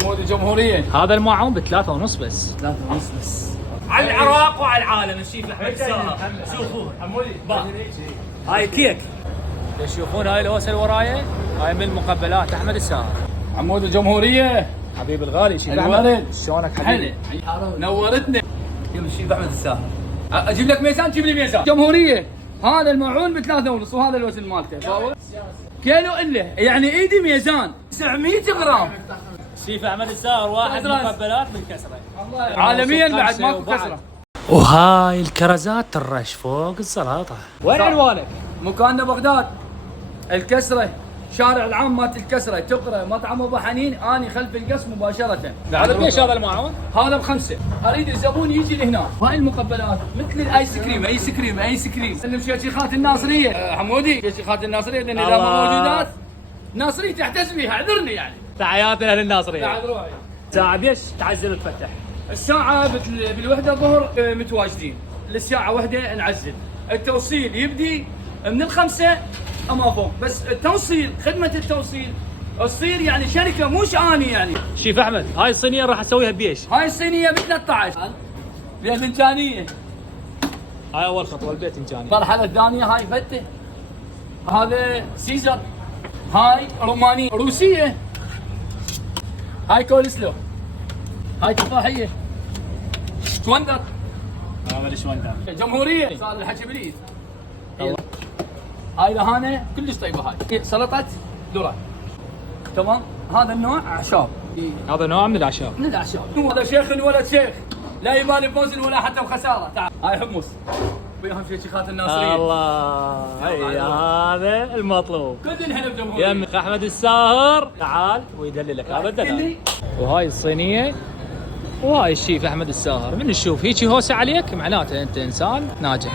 حمود الجمهورية. هذا الماعون بثلاثة ونص بس. 3.5 بس. على العراق وعلى العالم الشيف احمد الساهر. شوفوه حمودي هاي كيك. تشوفون هاي الهوسه اللي وراي؟ هاي من مقبلات احمد الساهر. حمود الجمهورية. حبيب الغالي شيف الولد. احمد، شلونك حبيبي؟ هلا نورتنا. يلا الشيف احمد الساهر. اجيب لك ميزان، جيب لي ميزان. جمهورية. هذا الماعون ب3.5 وهذا الوزن مالته. كيلو الا يعني ايدي ميزان 900 جرام. شيف احمد الساهر واحد مقبلات من كسره. عالميا بعد ماكو كسره. وهاي الكرزات ترش فوق السلطه. وين عنوانك؟ مكاننا بغداد. الكسره شارع العام مالت الكسره، تقرا مطعم ابو حنين، اني خلف القص مباشره. هذا بيش هذا الماعون؟ هذا ب5. اريد الزبون يجي لهنا. هاي المقبلات مثل الايس كريم، ايس كريم ايس كريم. اللي بشيخات الناصريه. حمودي شيخات الناصريه لان اذا ما موجودات ناصري تحتس بيها، اعذرني يعني. تحياتنا للناصريه. بعد روحي. ساعة بيش تعزل وتفتح؟ الساعة بالوحدة الظهر متواجدين، للساعة 1 نعزل. التوصيل يبدي من 5 أما فوق، بس التوصيل خدمة التوصيل تصير يعني شركة مش أني يعني. شيف احمد هاي الصينيه راح اسويها بيش؟ هاي الصينية ب13 بالفنجانية. هاي اول خطوه البيت امكاني. المرحلة الثانية هاي فتة، هذا سيزر، هاي رومانية روسية، هاي كولسلو، هاي تفاحية، شوندر، هذا الشوندر. جمهورية. صار الحكي باليد. هاي لهانة كلش طيبة. هاي سلطة ذرة. تمام. هذا النوع اعشاب. هذا نوع من الاعشاب. من الاعشاب. هذا شيخ ولد شيخ، لا يبالي بفوز ولا حتى بخسارة. تعال. هاي حمص. وياهم شيخات الناصرية. الله هي هذا المطلوب. كلنا بجمهورية. يمك احمد الساهر تعال ويدللك هذا الدلال. وهاي الصينيه وهاي الشيف احمد الساهر. من نشوف هيجي هوسه عليك معناته انت انسان ناجح.